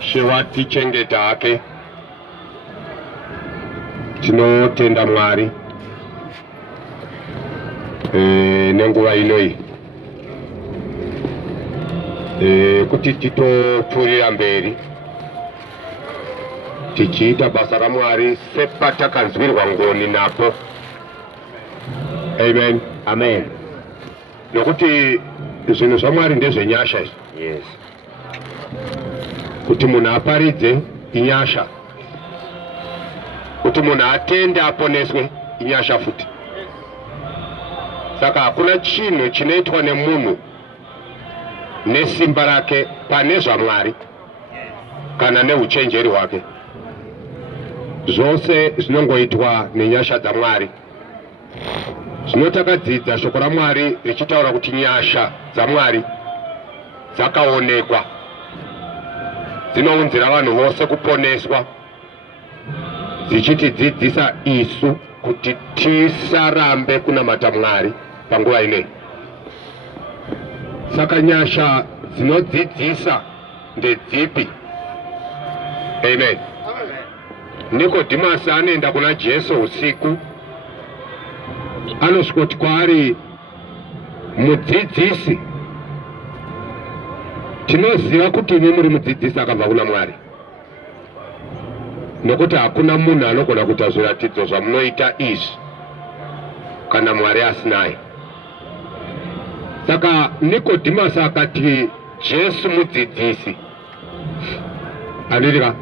shewatichengeta hake tinotenda Mwari nenguva inoi kuti titopfuurira mberi tichiita basa raMwari sepatakanzwirwa ngoni napo. Amen. Amen. Nokuti zvinhu zvaMwari ndezvenyasha izvi. Yes. Kuti munhu aparidze inyasha, kuti munhu atende aponeswe inyasha futi. Saka hakuna chinhu chinoitwa nemunhu nesimba rake pane zvaMwari kana neuchenjeri hwake. Zvose zvinongoitwa nenyasha dzaMwari. Zvinotakadzidza shoko raMwari richitaura kuti nyasha dzaMwari dzakaonekwa, dzinounzira vanhu vose kuponeswa, dzichitidzidzisa isu kuti tisarambe kunamata Mwari panguva inei. Saka nyasha dzinodzidzisa ndedzipi? Amen. Nikodhimasi anoenda kuna Jesu usiku, anosvika kwaari, mudzidzisi, tinoziva kuti imi muri mudzidzisi akabva kuna Mwari, nokuti hakuna munhu anogona kuita zviratidzo zvamunoita izvi kana Mwari asinaye. Saka Nikodhimasi akati, Jesu mudzidzisi. Handirika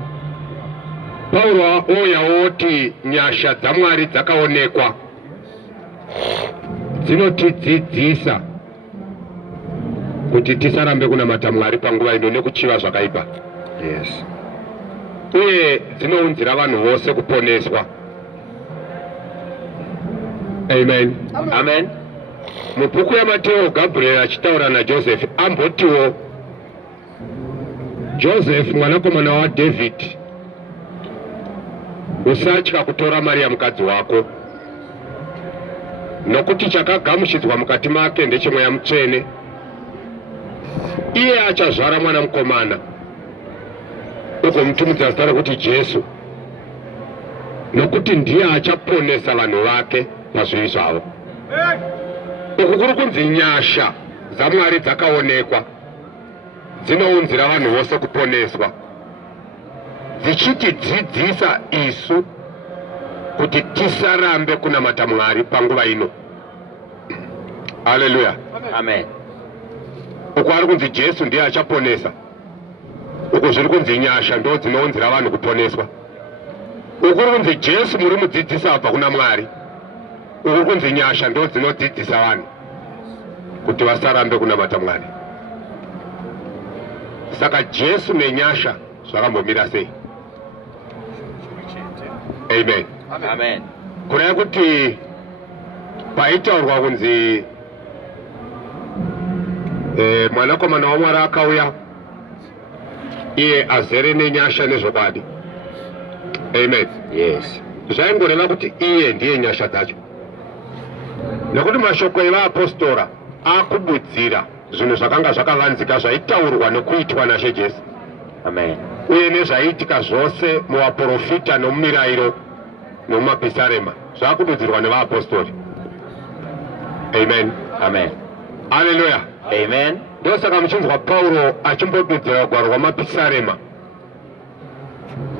Pauro ouyawo oti nyasha dzaMwari dzakaonekwa, dzinotidzidzisa kuti tisarambe kunamata Mwari panguva ino nekuchiva zvakaipa. Yes. Uye dzinounzira vanhu vose kuponeswa. Amen. Amen. Mubhuku yaMateo, Gabriel achitaura naJoseph ambotiwo, Joseph mwanakomana waDhavidhi, usatya kutora Maria mukadzi wako, nokuti chakagamuchidzwa mukati make ndechemweya mutsvene. Iye achazvara mwana mukomana, ugomutumidza zita rokuti Jesu, nokuti ndiye achaponesa vanhu vake pazvivi zvavo. Uku kuri kunzi nyasha dzaMwari dzakaonekwa, dzinounzira vanhu vose kuponeswa, dzichitidzidzisa isu kuti tisarambe kunamata Mwari panguva ino. Haleluya. Amen. Uku ari kunzi Jesu ndiye achaponesa, uku zviri kunzi nyasha ndo dzinounzira vanhu kuponeswa. Uku kuri kunzi Jesu muri mudzidzisi abva kuna Mwari, uku kunzi nyasha ndo dzinodzidzisa vanhu kuti vasarambe kunamata Mwari. Saka Jesu nenyasha zvakambomira sei? Amen. Amen. Kureva kuti paitaurwa kunzi mwanakomana waMwari akauya, iye azere nenyasha nezvokwadi. Amen. Yes. Zvaingoreva kuti iye ndiye nyasha dzacho, nekuti mashoko evaapostora akubudzira zvinhu zvakanga zvakavanzika zvaitaurwa nekuitwa naShe Jesu. Amen. Uye nezvaiitika zvose muvaprofita nomumirayiro nomumapisarema zvakududzirwa nevaapostoli. Amen. Amen. Haleluya. Amen. Ndosaka muchinzwa Pauro achimbodudzira rugwaro rwamapisarema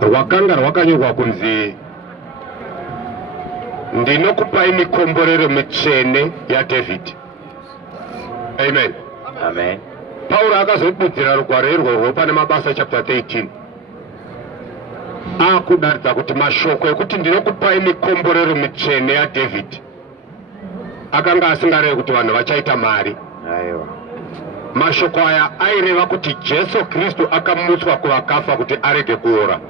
rwakanga rwakanyorwa kunzi, ndinokupai mikomborero mitsvene yaDhavhidhi. Amen. Amen. Pauro akazodudzira rugwaro irworwo pane Mabasa chapter 13, akudaridza kuti mashoko ekuti ndinokupai mikomborero mitsvene yaDhavhidhi akanga asingarevi kuti vanhu vachaita mari. Aiwa. Mashoko aya aireva kuti Jesu Kristu akamutswa kuvakafa kuti arege kuora.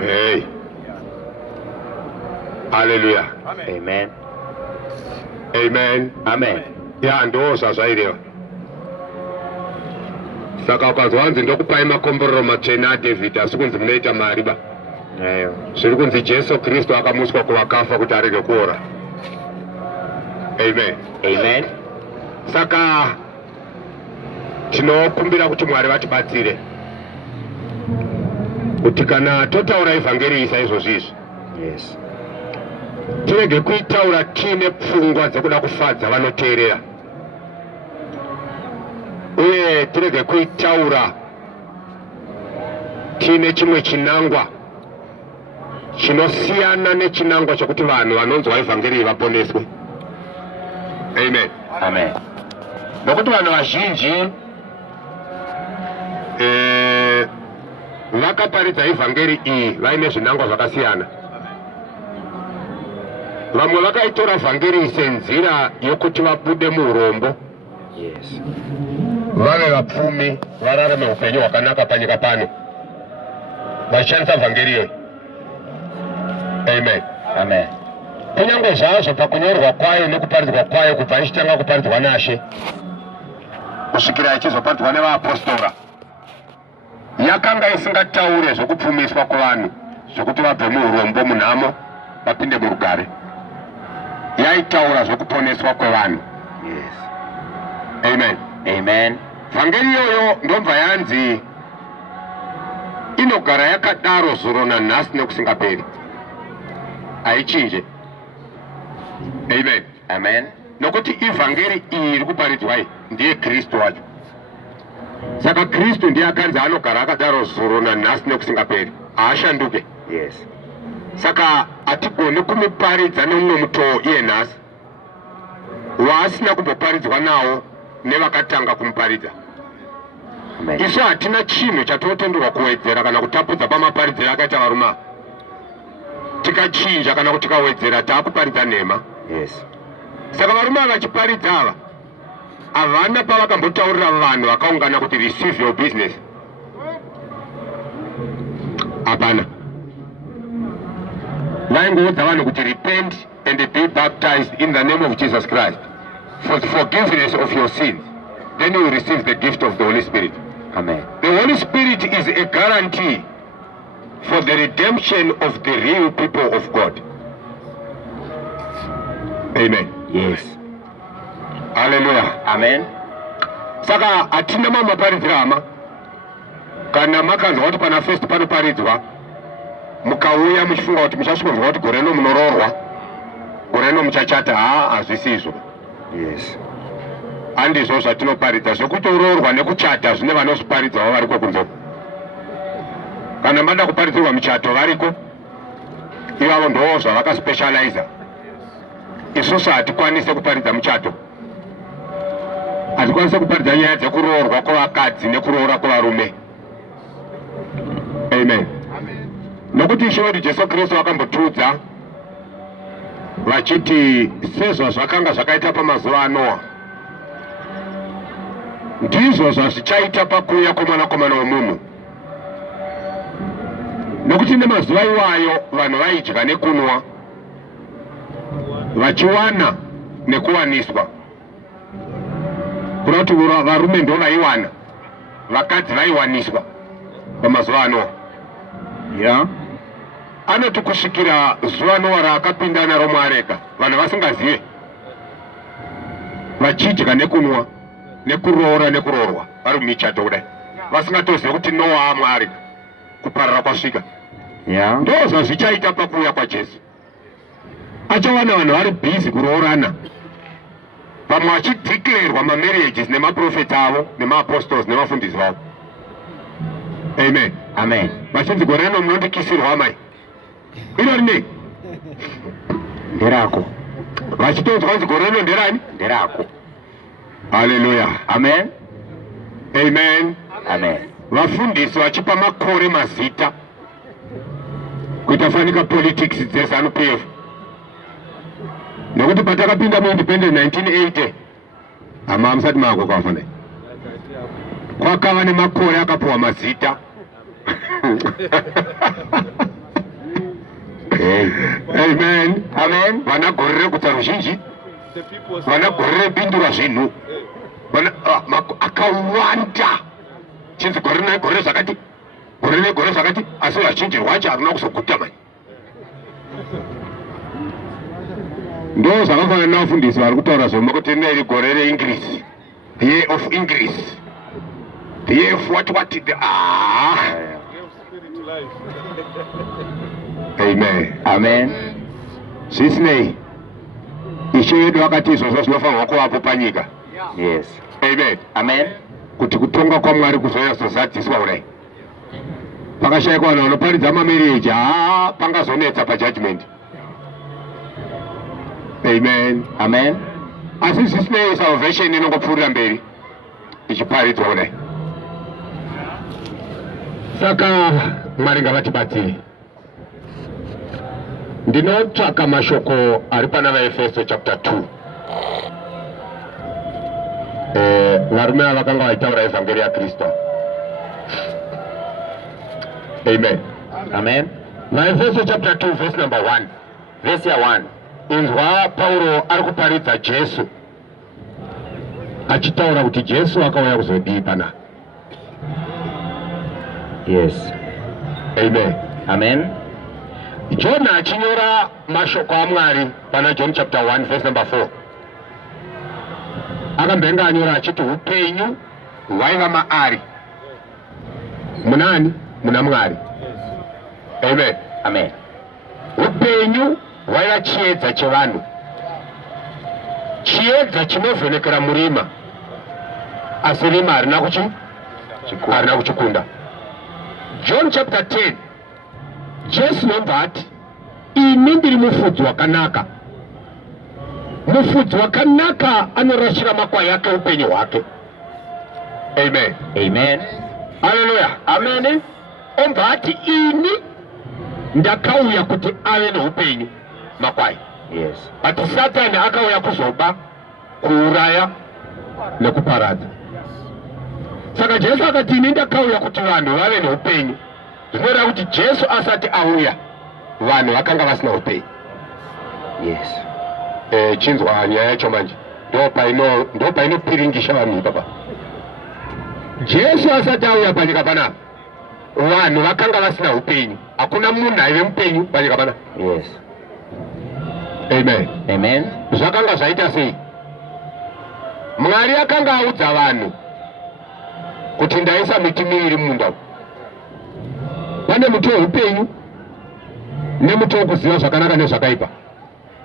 Hey. Haleluya. Amen. Amen. Amen. Ya ndo zvazvaireva. Saka ukazwa hanzi ndokupai makomborero matsvene aDhavhidhi asi kunzi munoita mari ba. Aiwa. Zviri kunzi Jesu Kristu akamutswa kuvakafa kuti arege kuora. Amen. Amen. Saka tinokumbira kuti Mwari vatibatsire kuti kana totaura evhangeri saizvozvi izvi Yes. tirege kuitaura tiine pfungwa dzekuda kufadza vanoteerera, uye tirege kuitaura tiine chimwe chinangwa chinosiyana nechinangwa chokuti vanhu vanonzwa evhangeri vaponeswe. Amen. Amen. Nokuti vanhu vazhinji vakaparidza evhangeri iyi vaine zvinangwa zvakasiyana. Vamwe vakaitora vhangeri senzira yokuti vabude muurombo, Yes. vave vapfumi, vararame upenyu hwakanaka panyika pano vachishandisa vhangeri iyo. Amen. Amen. Kunyange zvazvo pakunyorwa kwayo nekuparidzwa kwayo kubva ichitanga kuparidzwa naShe kusvikira ichizoparidzwa nevaapostora, yakanga isingataure zvokupfumiswa kuvanhu, zvokuti vabve muurombo munhamo vapinde murugare. Yaitaura zvokuponeswa kwevanhu. Yes. Amen. Amen. Vhangeri iyoyo ndobva yanzi inogara yakadaro zuro nanhasi nekusingaperi, haichinje. Amen. Amen. Nokuti ivhangeri iyi iri kuparidzwa iyi ndiye Kristu wacho. Saka Kristu ndiye akanzi anogara akadaro zuro nanhasi nekusingaperi, haashanduke. Yes. Saka hatigoni kumuparidza nemumwe mutoo iye nhasi waasina kumboparidzwa nawo nevakatanga kumuparidza. Amen. Isu hatina chinhu chatotenderwa kuwedzera kana kutapudza pamaparidziro akaita varume ava. Tikachinja kana kuti tikawedzera taakuparidza nhema. Yes. Saka varume ava vachiparidza ava havana pavakambotaurira vanhu vakaungana kuti receive your business. Hapana. Vaingoudza vanhu kuti repent and be baptized in the name of Jesus Christ for the forgiveness of your sins, then you will receive the gift of the Holy Spirit. Amen. The Holy Spirit is a guarantee for the redemption of the real people of God. Amen. Yes. Hallelujah. Amen. Saka hatina mamaparidzira ama. Kana makanzwa kuti pana first panoparidzwa, mukauya muchifunga kuti muchasvikonzwa kuti gore rino munoroorwa, gore rino muchachata, hazvisizvo. Yes. Handizvo zvatinoparidza. Zvokutoroorwa nekuchata zvine vanozviparidzawo variko kunze. Kana mada kuparidzirwa muchato variko, ivavo ndo zvavakaspecializa. Isusu hatikwanise kuparidza muchato, hatikwanise kuparidza nyaya dzekuroorwa kwevakadzi nekuroora kwevarume. Amen. Nokuti Ishe wedu Jesu Kristu vakambotiudza vachiti sezvo zvakanga zvakaita pamazuva aNoa, ndizvo zvazvichaita pakuuya kwomwanakomana womunhu. Nokuti nemazuva iwayo vanhu vaidya nekunwa, vachiwana nekuwaniswa. Kuna kuti varume ndo vaiwana, vakadzi vaiwaniswa pamazuva aNoa. Yeah. Anoti kusvikira zuva Noa raakapinda naro muareka, vanhu vasingazive, vachidya nekunwa nekuroora nekuroorwa vari mumichato kudai, vasingatozive kuti Noa aMwari, kuparara kwasvika. Yeah. Ndo zvazvichaita pakuuya kwaJesu. Achawana vanhu vari bhizi kuroorana, vamwe vachidhikilerwa mamarriages nemaprofeti avo nemaapostles nevafundisi vavo. Amen. Amen. Vachinzi gore rino munondikisirwa amai, iro rinei Nderako. vachitonzwa kunzi gore rino nderani? Nderako. Haleluya. Amen. Amen. Amen. Vafundisi vachipa makore mazita kuita fanika politics dzeZANU PF. Nokuti patakapinda muindependent 1980 hamusati mako kwafana kwakava nemakore akapuwa mazita. Amen. Amen. Vana gore rekutsa ruzhinji, vana gore rebindura zvinhu, vana akawanda. Chinzi gore negore zvakati, gore negore zvakati, asi vazhinji rwacho haruna kuzoguta mani. Ndo zvakafanana navafundisi vari kutaura zvoma kuti rino iri gore reIngrisi, year of Ingrisi. Therefore, what the Amen. Amen. Sisney. Ishiyedu wakati izo zinofanira kuvapo panyika. Yes. Amen. Amen. Kuti kutonga kwa Mwari kuzoya sozatiswa kudai. Pakashayikwa vanhu vanoparidza mamereji pangazonetsa pajudgment. Amen. Amen. Asi Sisney salvation inongopfuurira mberi ichiparidzwa kudai. Saka Mwari ngavatibatsire. Ndinotsvaka mashoko ari pana vaEfeso chapter 2. Varume ava vakanga vaitaura evhangeri yaKristu. Amen. Amen. VaEfeso chapter 2 verse number 1. Verse ya 1. Inzwa Paulo ari kuparidza Jesu, achitaura kuti Jesu akauya kuzodii pana. Yes. Amen. Amen. John achinyora mashoko aMwari pana John chapter 1 verse number 4. Akambenga anyora achiti upenyu hwaiva maari munani muna Mwari. Amen. Amen. Upenyu hwaiva chiedza chevanhu, chiedza chinovhenekera murima, asi rima harina kuchikunda. John chapter 10, Jesu nobva ati ini ndiri mufudzi wakanaka. Mufudzi wakanaka anorashira makwai ake upenyu hwake. Amen. Amen. Haleluya. Amen. Obva ati ini ndakauya kuti ave noupenyu makwai. Yes. Ati Satani akauya kuzoba, kuuraya nekuparadza. Saka Jesu akati ini ndakauya kuti vanhu vave noupenyu. Zvinoreva kuti Jesu asati auya vanhu vakanga vasina upenyu. Yes. Chinzwa nyaya yacho manje ndo painopiringisha vanhu ipapa. Jesu asati auya panyika panapa vanhu vakanga vasina upenyu. Hakuna munhu aive mupenyu panyika panapa. Yes. Amen. Amen. Zvakanga zvaita sei? Mwari akanga audza vanhu kuti ndaisa miti miviri mumunda. Pane muti weupenyu nemuti wokuziva zvakanaka nezvakaipa,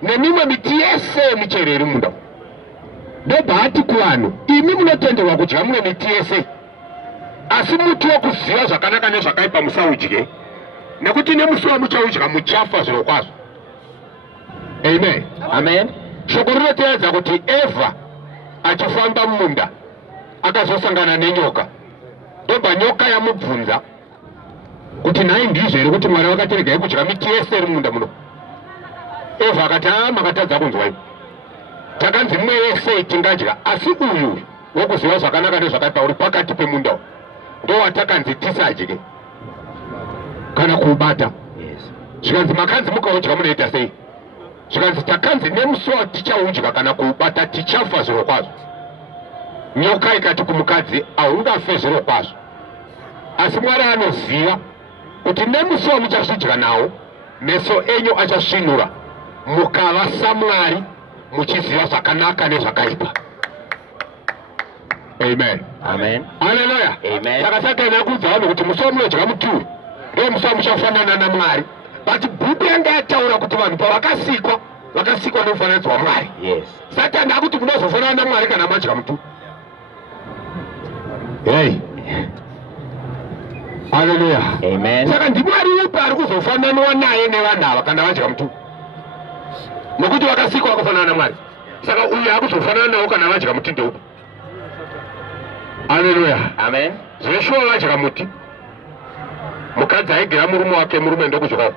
nemimwe miti yese michero iri mumunda. Ndobva ati kuvanhu, imi munotenderwa kudya mimwe miti yese, asi muti wokuziva zvakanaka nezvakaipa musaudye, nekuti nemusi wamuchaudya muchafa zviro kwazvo. Amen. Amen. Shoko rinoteedza kuti Evha achifamba mumunda akazosangana nenyoka. Ndobva nyoka yamubvunza kuti nhai ndizvo here kuti Mwari vakateregai kudya miti yese iri mumunda muno? Evha akati makatadza kunzwa ipo. Takanzi mimwe yese tingadya, asi uyu wokuziva zvakanaka nezvakaipa uri pakati pemunda ndowatakanzi tisadye kana kuubata. Yes. Zvikanzi makanzi mukaudya munoita sei? Zvikanzi takanzi nemusi watichaudya kana kuubata tichafa zviro kwazvo. Nyoka ikati kumukadzi haungafe zviro kwazvo, asi Mwari anoziva kuti nemusi wamuchazvidya nawo meso enyu achasvinura mukava saMwari muchiziva zvakanaka nezvakaipa. Amen. Amen. Haleluya. Amen. Saka Satani akuudza vanhu kuti musi wamunodya muti uyu ndiwo musi wamuchafanana naMwari. But bhuku yanga yataura kuti vanhu pavakasikwa nomufananidzo waMwari. Yes. Satani akuti munozofanana naMwari kana madya muti. Hey. Haleluya. Amen. Saka ndiMwari upi ari kuzofananwa naye nevanhu ava kana vadya muti? Nokuti vakasikwa vakufanana naMwari. Saka uyu akuzofanana nawo kana vadya muti ndeupi? Haleluya. Amen. Zveshuwa vadya muti, mukadzi aigira murume wake, murume ndokudyawo.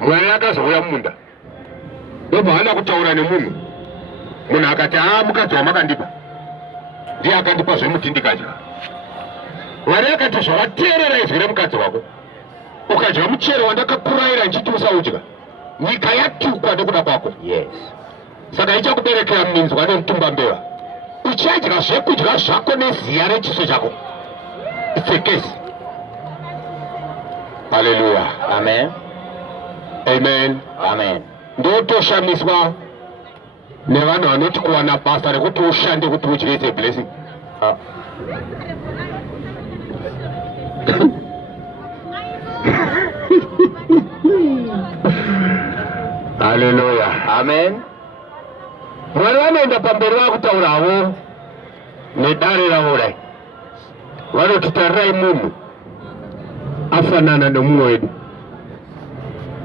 Mwari akazouya mumunda, ndobva hana kutaura nemunhu. Munhu akati mukadzi wamakandipa ndiye akandipa zvemuti ndikadya. Mwari akati zvavateerera izvi remukadzi wako, ukadya muchero wandakakurayira nchiti usaudya, nyika yatukwa nekuda kwako. Yes. Saka ichakuberekera minzwa nemutumba mbeva. Uchadya zvekudya zvako neziya rechiso chako. It's a case. Hallelujah. Amen. Amen. Amen. Ndotoshamiswa nevanhu vanoti kuwana basa rekuti ushande kuti udye is a blessing. Haleluya. Amen. Mwari wanoenda pamberi vakutaurawo nedare ravo dai, vanoti tarirai munhu afanana nemumwe wedu,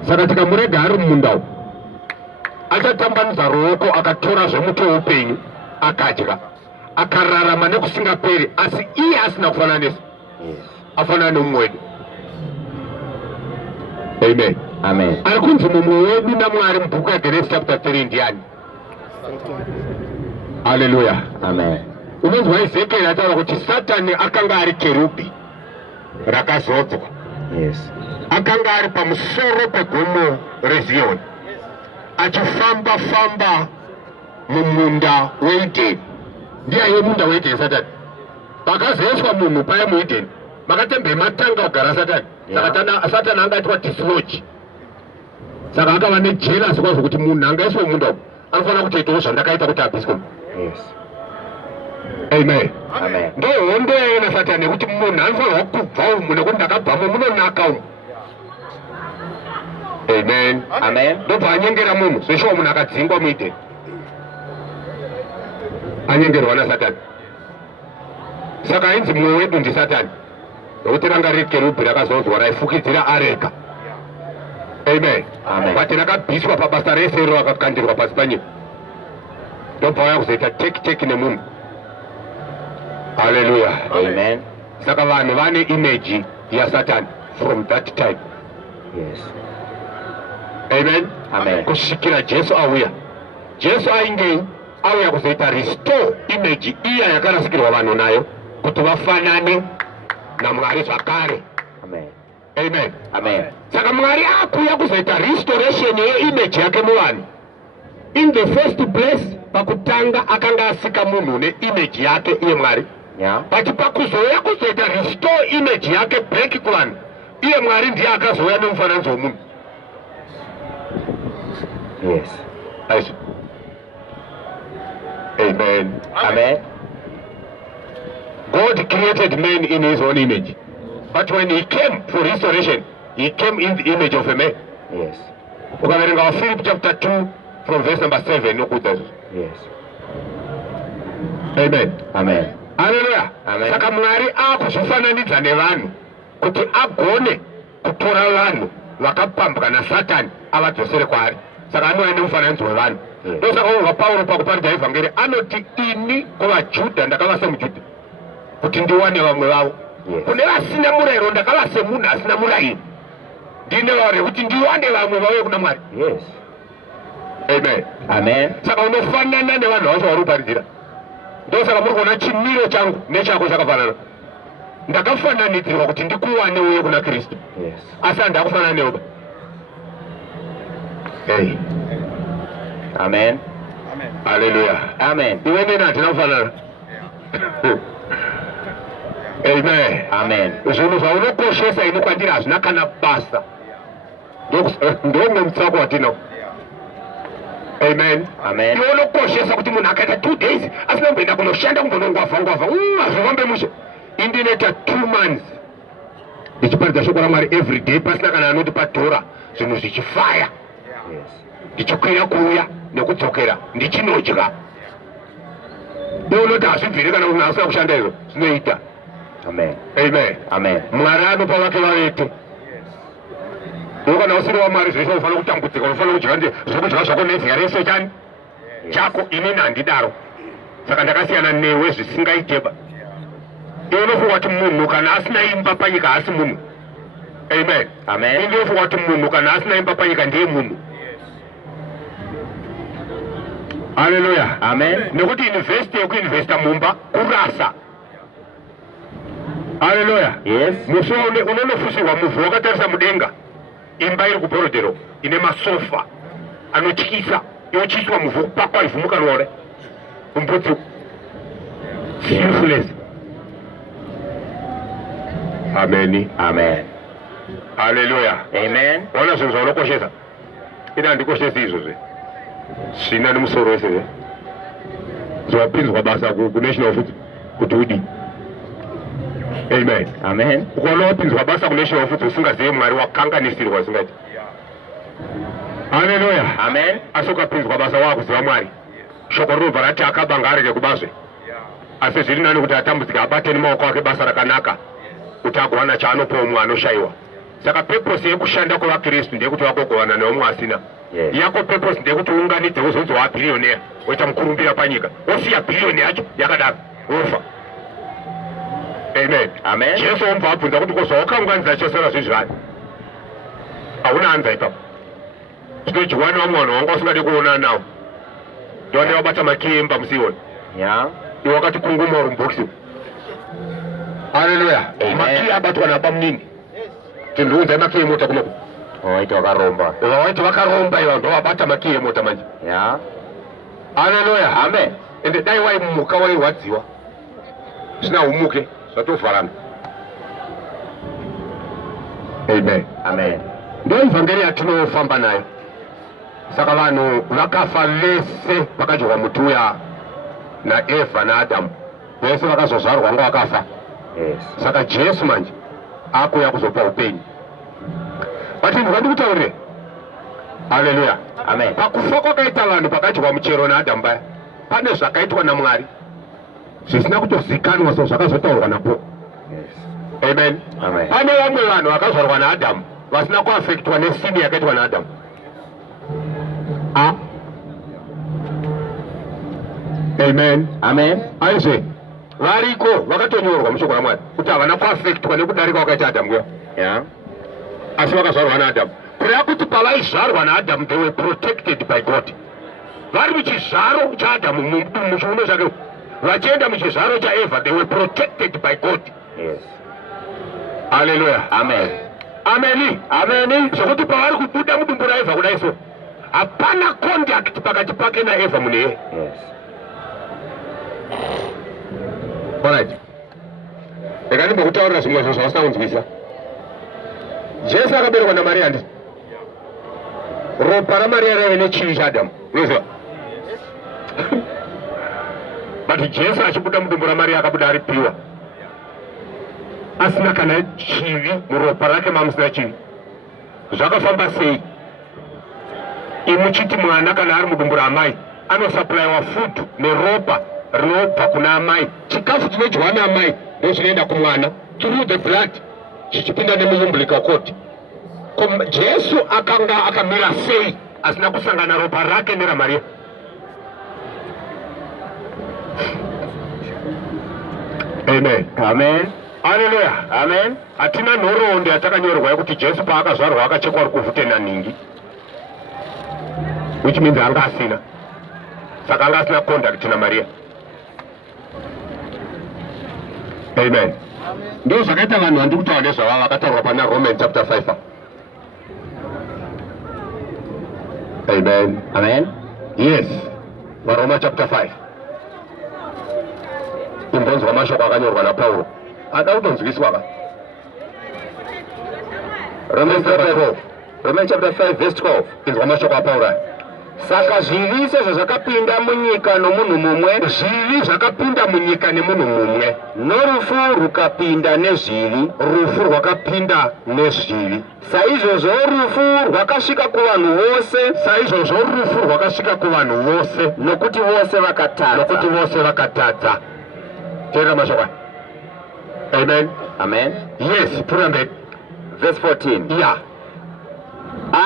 saka tikamurega ari mumunda umu achatambanudza ruoko akatora zvemuti weupenyu akadya akararama nekusingaperi, asi iye asina kufanana nesu, afanana nemumwe wedu. Amen. Amen. Ari kunzi mumwe wedu naMwari mubhuku yaGenesis chapter 3 ndiani? Haleluya. Amen. Unonzwa Ezekiel ataura kuti Satani akanga ari kerubhi rakazodzwa. Yes. Akanga ari pamusoro pegomo reZioni achifamba famba mumunda weEdeni. Ndiye munda weEdeni Satani. Pakazoiswa munhu paya muEdeni makatembe matanga kugara Satani. Saka Satani angaitwa dislodge. Saka akava nejealous kwazvo kuti munhu angaiswa munda umu anofanira kutoitawo zvandakaita kuti abviswe. Yes. Amen. Amen. Ndohondo yaina Satani yekuti munhu anofanirwa kubva umu nekuti ndakabvamo munonaka umu. Amen. Amen. Ndobva anyengera munhu zveshuwa munhu akadzingwa muEdeni anyengerwa naSatani. Saka ainzi mumwe wedu ndiSatani nokuti ranga riri kerubhi rakazonzwa raifukidzira areka. Amen. Amen. Bati rakabviswa pabasa rese iro rakakandirwa pasi panyika, ndobva waya kuzoita teki nemunhu. Haleluya. Amen. Saka vanhu vane image yaSatani from that time. Yes. Amen. Amen. Kusvikira Jesu auya, Jesu ainge auya kuzoita restore image iya yakarasikirwa vanhu nayo kuti vafanane naMwari zvakare. Amen. Amen. Amen. Saka Mwari akuya kuzoita restoration yeimage yake muvanhu. In the first place, pakutanga akanga asika munhu neimage yake iye Mwari. Yeah. But pakuzouya kuzoita restore image yake back kuvanhu, iye Mwari ndiye akazouya nemufananidzo wemunhu. Yes. Aisha. Amen. Amen. God created man in his own image. But when he came for restoration, he came in the image of a man. Yes. Ukaverenga Philip chapter 2 from verse number 7 nokuita. Yes. Amen. Amen. Haleluya. Amen. Saka Mwari akuzvifananidza nevanhu kuti agone kutora vanhu vakapambwa naSatani avadzosere kwaari. Saka anouya nemufananidzo wevanhu. Ndosaka unonzwa Pauro pakuparidza evhangeri anoti ini kuvaJudha ndakava semuJudha kuti ndiwane vamwe vavo. Kune vasina murayiro ndakava semunhu asina murayiro, ndine vaure kuti ndiwane vamwe vauye kuna Mwari. Yes. Amen. Amen. Saka unofanana nevanhu vacho vari kuparidzira. Ndosaka muri kuona chimiro changu nechako chakafanana. Ndakafananidzirwa kuti ndikuwane uye kuna Kristu. Yes. Asi handakufanana newe. Hey. Amen. Haleluya. Amen. Iwe neni hatina kufanana. Amen. Amen. Zvinhu zvaunokoshesa ini kwandiri hazvina kana basa. Ndomwe mutsako watinawo. Amen. Amen. Iwe unokoshesa kuti munhu akaita 2 days asina kumboenda kunoshanda kumbonongwavha hazvifambe mushe. Indinoita 2 months ndichiparidza shoko raMwari every day pasina kana anoti padhora, zvinhu zvichifaya. Yes. Ndichikwira kuuya nekudzokera ndichinodya. Unoti hazvibviri kana munhu asina kushanda izvo zvinoita. Amen. Amen. Amen. Mwari anopa vake vavete. Kana usiri waMwari zvese unofanira kutambudzika, unofanira kudya zvokudya zvako neziya rese chani chako. Inini handidaro, saka ndakasiyana newe zvisingaiteba. Iwe unofunga kuti munhu kana asina imba panyika haasi munhu. Amen. Amen. Indi unofunga kuti munhu kana asina imba panyika ndiye munhu. Haleluya. Amen. Nekuti university yekuinvesta mumba kurasa. Haleluya. Yes. Musi unonofusirwa muvhu wakatarisa mudenga, imba iri kuborodhero ine masofa anotyisa, yochiiswa muvhu kupakwa ivhu mukanore umbudzi useless. Amen. Amen. Haleluya. Amen. Ona zvinhu zvaunokoshesa. Ini handikoshesi izvozve, zvina nemusoro wese zvawapinzwa basa kunational food kuti udii. Amen. Amen. Ukaona wapinzwa basa kunesha ofuthi usingaziye Mwari wakanganisirwa singati. Haleluya. Amen. Asokapinzwa basa wakuziva Mwari. Shoko rinobva rati akabanga arege kubazve. Asi zviri nani kuti atambudzika abate nemaoko ake basa rakanaka kuti agowana chaanopawo mumwe anoshayiwa. Saka purpose yekushanda kwavaKristu ndeyekuti vagogovana neumwe asina. Yako purpose ndeyekuti uunganidze uzonzi wabhiriyonea woita mukurumbira panyika wosiya bhiriyoni yacho yakadaro wofa. Amen. Amen. Jesu womubva abvunza kuti kozva wakaunganidza chesera zvezvani hauna anza ipapo zvinodyiwa nevamwe vanhu vanga usingadi kuonana nawo ndovanei vabata makiyemba musioni iwe wakati kunguma uri mubhokisi. Haleluya. Makiyi abatwa nabamunini tindiunzai makiyi emota kunoko waiti wakaromba waiti vakaromba iva ndo vabata makiyi emota manje. Haleluya. Amen. Ende dai waimuka wairwadziwa zvina umuke zvatovharana. Amen. Amen. Ndo ivhangeri yatinofamba nayo. Saka vanhu vakafa vese vakadyiwa muti uya naEvha naAdamu vese vakazozvarwa nga vakafa. Saka Jesu manje akuuya kuzopa upenyu. Bati ndingadi kutaurire. Haleluya. Amen. Pakufa kwakaita vanhu pakadyiwa muchero naAdamu paya pane zvakaitwa naMwari zvisina kutozikanwa sezvakazotaurwa napo. Amen. Pane vamwe vanhu vakazvarwa naAdamu vasina kuafektwa nesini yakaitwa naAdamu. Amen. Amen. Aizve variko vakatonyorwa mushoko raMwari kuti havana kuafektwa nekudarika wakaita Adamu asi vakazvarwa naAdamu. Kureva kuti pavaizvarwa naAdamu they were protected by God. Vari muchizvaro chaAdamu muchiuno chake vachienda muchizvaro chaEvha they were protected by God. Haleluya. Amen. Ameni. Ameni. Zvokuti pavari kubuda mudumbu raEvha kudai so hapana contact pakati pake naEvha muneye. Alright. Ndakandimba kutaurira zvimwe zvo zvavasina kunzwisa. Jesu akaberekwa naMaria handiti? Ropa raMaria raive nechivi chaAdamu. Unoziva? But Jesu achibuda mudumbu raMaria akabuda ari pure. Asina kana chivi muropa rake mamusina chivi. Zvakafamba sei? Imuchiti mwana kana ari mudumbu raamai anosupplywa food neropa rinobva kuna amai. Chikafu chinodyiwa naamai ndo chinoenda kumwana through the blood chichipinda nemuumbilical cord. Jesu akanga akamira sei asina kusangana ropa rake neraMaria? Amen. Amen. Haleluya. Amen. Hatina nhoroondo yatakanyorwa yekuti Jesu paakazvarwa akachekwa ari kuvhute naningi, which means anga asina. Saka anga asina contact naMaria. Amen. Ndo zvakaita vanhu vandi kutaura nezvava vakatarwa pana Romans chapter 5. Amen. Amen. Yes. Varoma chapter 5. Imbonzwa mashoko akanyorwa naPauro. Ada kutonzwiswa ka? Romans chapter 12. Romans chapter 5 verse 12. Inzwa mashoko aPauro. Saka zvivi sezvo zvakapinda munyika nomunhu mumwe, zvivi zvakapinda munyika nemunhu mumwe, norufu rukapinda nezvivi, rufu rwakapinda nezvivi. Saizvozvo rufu rwakasvika kuvanhu vose, saizvozvo rufu rwakasvika kuvanhu vose, nokuti vose vakatadza, nokuti vose vakatadza. Teerera mashoko. Amen. Amen. Yes, put verse 14. Yeah.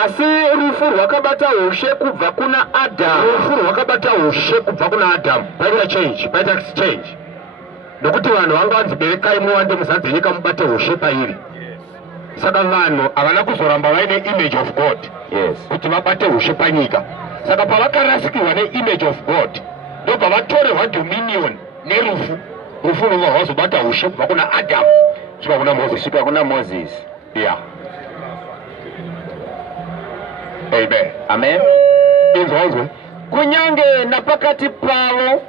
Asi rufu rwakabata ushe kubva kuna Adamu. Rufu rwakabata ushe kubva kuna Adamu. Paita change, paita exchange. Nokuti vanhu vanga vanziberekai muwande muzadze nyika mubate ushe pairi. Saka vanhu havana kuzoramba vaine image of God. Kuti vabate ushe panyika. Saka pavakarasikirwa neimage of God ndobva vatorerwa dominion nerufu. Rufu rwobva rwazobata ushe kubva kuna Adamu kusvika kuna Moses. Yeah. Amen. Amen. Inzwa kunyange napakati pavo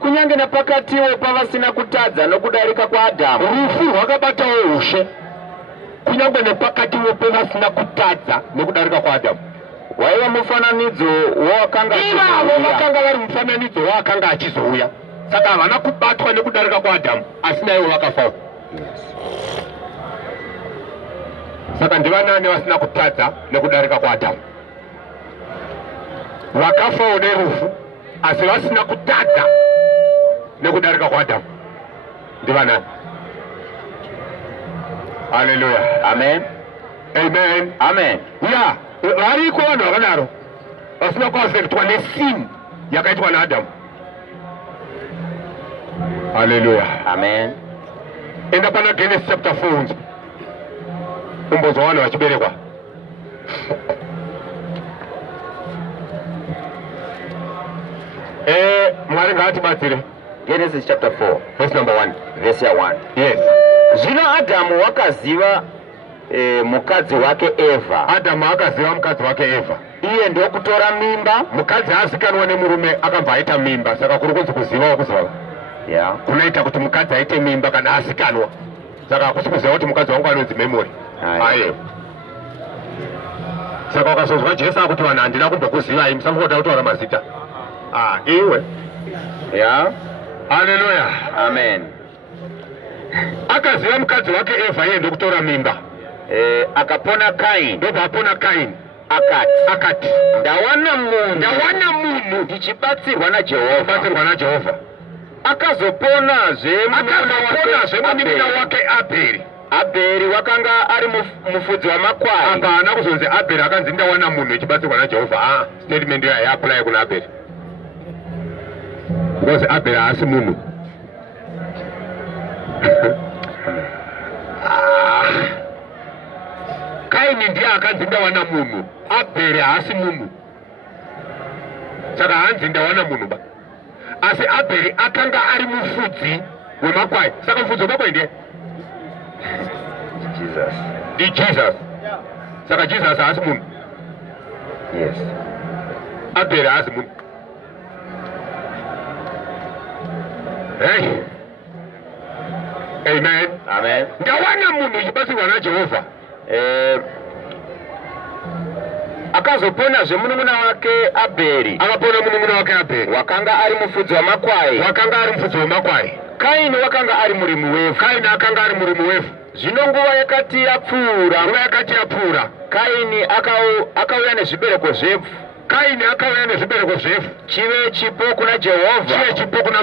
kunyange napakatiwo pavasina kutadza nokudarika kwa Adamu, rufu rwakabatawo ushe kunyange nepakatiwo pavasina kutadza nokudarika kwa Adamu. Waiva mufananidzo wawakanga ivavo vakanga vari mufananidzo wawakanga achizouya. Saka havana kubatwa nekudarika kwa Adamu, asi naivo vakafawo. Saka ndivanani vasina kutadza nekudarika kwa Adamu? Vakafawo nerufu asi vasina kutadza nekudarika kwa Adamu ndivanani? Haleluya. Amen. Amen. Amen. Ya, variko vanhu vakadaro vasina kuafektwa nesini yakaitwa naAdamu. Haleluya. Amen. Enda pana Genesis chapter 4 unzi umbozwa vanhu vachiberekwa. Mwari ngaatibatsire. Genesis chapter 4 Verse number 1. verse ya 1. Yes. Zvino Adamu wakaziva mukadzi wake Eva. Adamu akaziva mukadzi wake Eva. Iye ndokutora mimba. Mukadzi azikanwa nemurume akabva aita mimba, saka kuri kunzi kuzivawo kuziva kunoita kuti mukadzi aite mimba kana asikanwa. Saka hakusi kuziva kuti mukadzi wangu anonzi Memory. Aye. Saka wakazonzwa Jesu akuti vanhu handina kumbokuzivai, musamboda kutaura mazita. Iwe. Yeah. Haleluya. Amen. Akaziva mukadzi wake Eva iye ndokutora mimba. Akapona Kaini. Ndobva apona Kaini. Akati ndawana munhu ndichibatsirwa naJehovha. Akazoponazve munun'una wake Abheri. Abheri wakanga ari mufudzi wamakwai. Hapana kuzonzi Abheri akanzi ndawana munhu ichibatsirwa naJehovha. Statement yayo yaaply kuna Abheri. Because Abheri haasi munhu. Kaini ndiye akanzi ndawana munhu. Abheri haasi munhu. Saka hanzi ndawana munhu ba. Asi Abheri akanga ari mufudzi wemakwai. Saka mufudzi wemakwai ndiye Jesus. Saka Jesus haasi munhu. Yes. Abheri haasi munhu. Hey. Amen. Amen. Ndawana munhu ichibatsirwa naJehovha. Akazoponazve munun'una wake Abheri. Akapona munun'una wake Abheri wakanga ari mufudzi wamakwai. Kaini wakanga ari murimi wevhu. Kaini akanga ari murimi wevhu. Zvino nguva yakati yapfuura, Kaini akauya nezvibereko zvevhu. Chive chipo kuna Jehovha.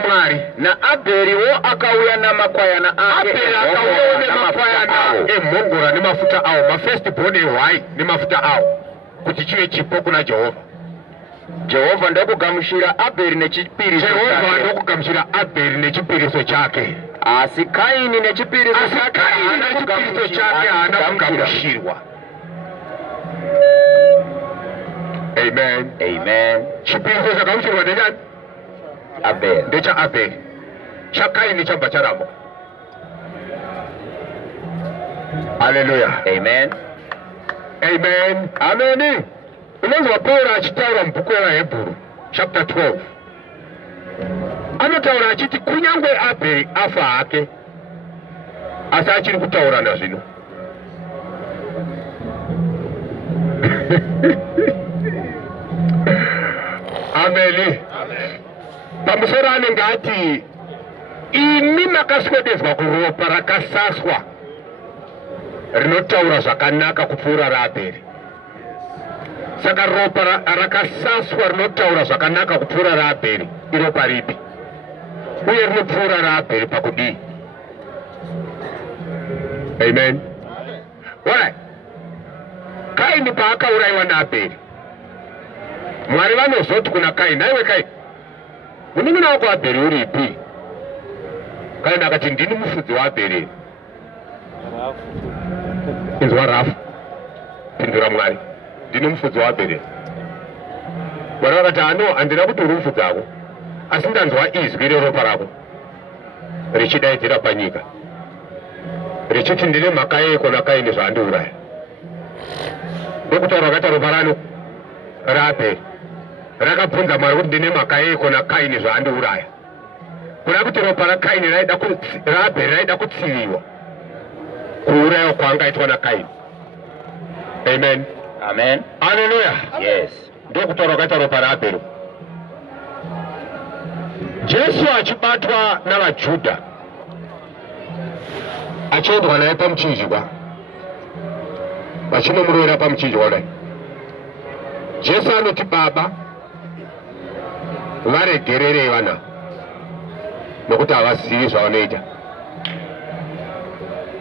Mwari. naAbheriwo akauya namakwayana ake. Abheri akauya nemakwayana emhongora nemafuta awo, mafirstborn ehwai nemafuta awo, kuti chive chipo kuna Jehovha. Jehovha ndokugamuchira Abheri nechipiriso chake. Asi Kaini nechipiriso chake haana kugamuchirwa. Amen. Amen. Chipiriso chagamuchirwa ndechani? Abheri. NdechaAbheri. ChaKaini chabva charamba. Haleluya. Amen. Amen. Amen. Unonzwa Pauro achitaura mubhuku revaHebheru chapter 12. Anotaura achiti kunyangwe Abheri afa hake, asi achiri kutaura nazvino. Amen. Pamusoro anenge ati imi makaswededzwa kuropa rakasaswa rinotaura zvakanaka kupfuura raAbheri. Saka ropa rakasaswa rinotaura zvakanaka kupfuura raAbheri iropa ripi? Uye rinopfuura raAbheri pakudii? Amen. Alright. Kaini paakaurayiwa naAbheri, Mwari vanozoti kuna Kaini, aiwe Kaini, munun'una wako Abheri uripi? Kaini akati ndini mufudzi waAbheri. Inzwa Rafu. Pindura Mwari, ndini mufudzi waAbheri. Mwari vakati handina kuti uri mufudzi wako, asi ndanzwa izwi reropa rako richidaidzira panyika richiti ndine mhaka yeko naKaini zvaandiuraya. Ndokutaura vakaita ropa rano raAbheri rakabvunza Mwari kuti ndine mhaka yeko naKaini zvaandiuraya. Kuda kuti ropa raAbheri raida kutsiviwa kuurayiwa kwaangaitwa naKaini. Amen. Amen. Haleluya. Yes. Ndokutaura vakaita ropa raAbheri. Jesu achibatwa navaJudha achiendwa naye pamuchinjikwa vachinomurwera pamuchinjikwa kudai. Jesu anoti Baba varegererei vana nokuti havazivi zvavanoita.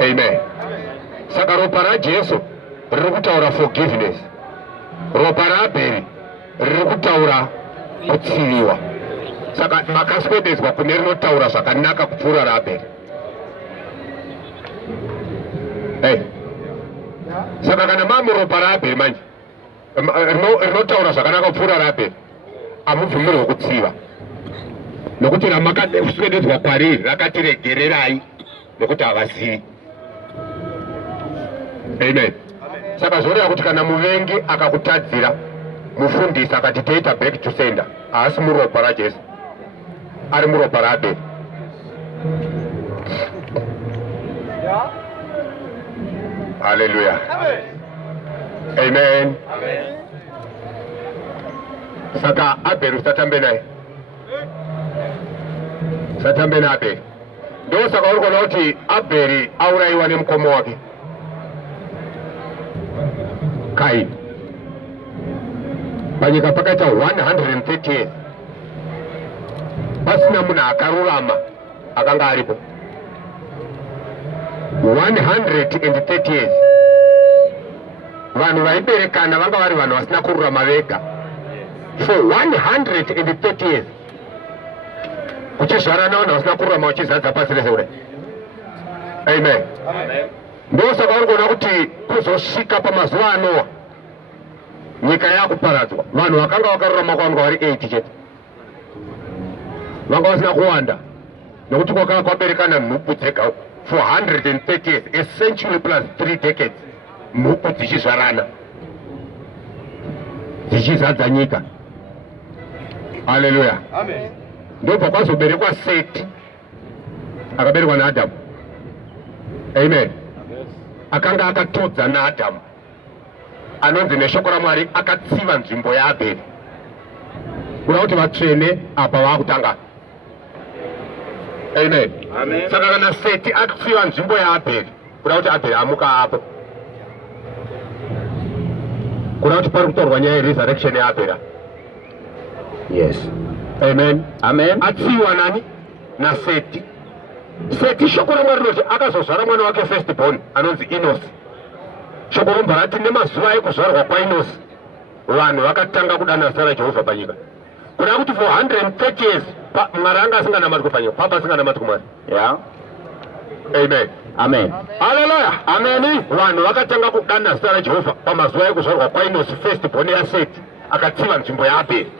Amen. Saka ropa raJesu riri kutaura forgiveness, ropa raAbheri riri kutaura kutsiviwa. Saka makaswededzwa kune rinotaura zvakanaka kupfuura raAbheri. Saka kana mamu ropa raAbheri manje rinotaura zvakanaka kupfuura raAbheri, hamubvumirwe kutsiva, nokuti ramakaswededzwa kwariri rakatiregererai nokuti havazivi. Amen. Saka zvoreva kuti kana muvengi akakutadzira, mufundisi akati toita back to sender, haasi muropa raJesu, ari muropa raAbheri. Hallelujah. Amen. Saka Abheri usatambe naye, usatambe na Abheri. Ndo saka uri kuona kuti Abheri aurayiwa nemukoma wake Kaini. Panyika pakaita 130 years pasina munhu akarurama akanga aripo. 130 years vanhu vaiberekana vanga vari vanhu vasina kururama vega. For 130 years uchizvarana vanhu vasina kururama uchizadza pasi rese kudai. Amen. Ndosaka uri kuona kuti kuzosvika pamazuva aNoa nyika yakuparadzwa, vanhu vakanga vakarurama kwanga vari 8 chete, vanga vasina kuwanda nokuti kwakanga kwaberekana mhupu dzega. For 130 years, a century plus 3 decades, mhupu dzichizvarana dzichizadza nyika. Haleluya. Ndobva kwazoberekwa Seti, akaberekwa naAdhamu. Amen. Akanga akatodza naAdhamu, anonzi neshoko raMwari akatsiva nzvimbo yaAbheri, kuda kuti vatsvene apa vaakutanga. Amen. Saka kana Seti akutsiva nzvimbo yaAbheri, kuda kuti Abheri amuka apo, kuda kuti pari kutorwa nyaya yeresurrection yaAbheri. Yes. Amen. Atsiwa nani? naSeti. Seti shoko raMwari rinoti akazozvara mwana wake firstborn anonzi Enosi. Shoko robva rati nemazuva ekuzvarwa kwaEnosi vanhu vakatanga kudana zita raJehovha panyika. Kuda kuti for 130 years Mwari anga asinganamatwi panyika, Baba asinganamatwi Mwari. Yeah. Amen. Hallelujah. Amen. Vanhu vakatanga kudana zita raJehovha pamazuva ekuzvarwa kwaEnosi firstborn yaSeti, akatsiva nzvimbo yaAbheri.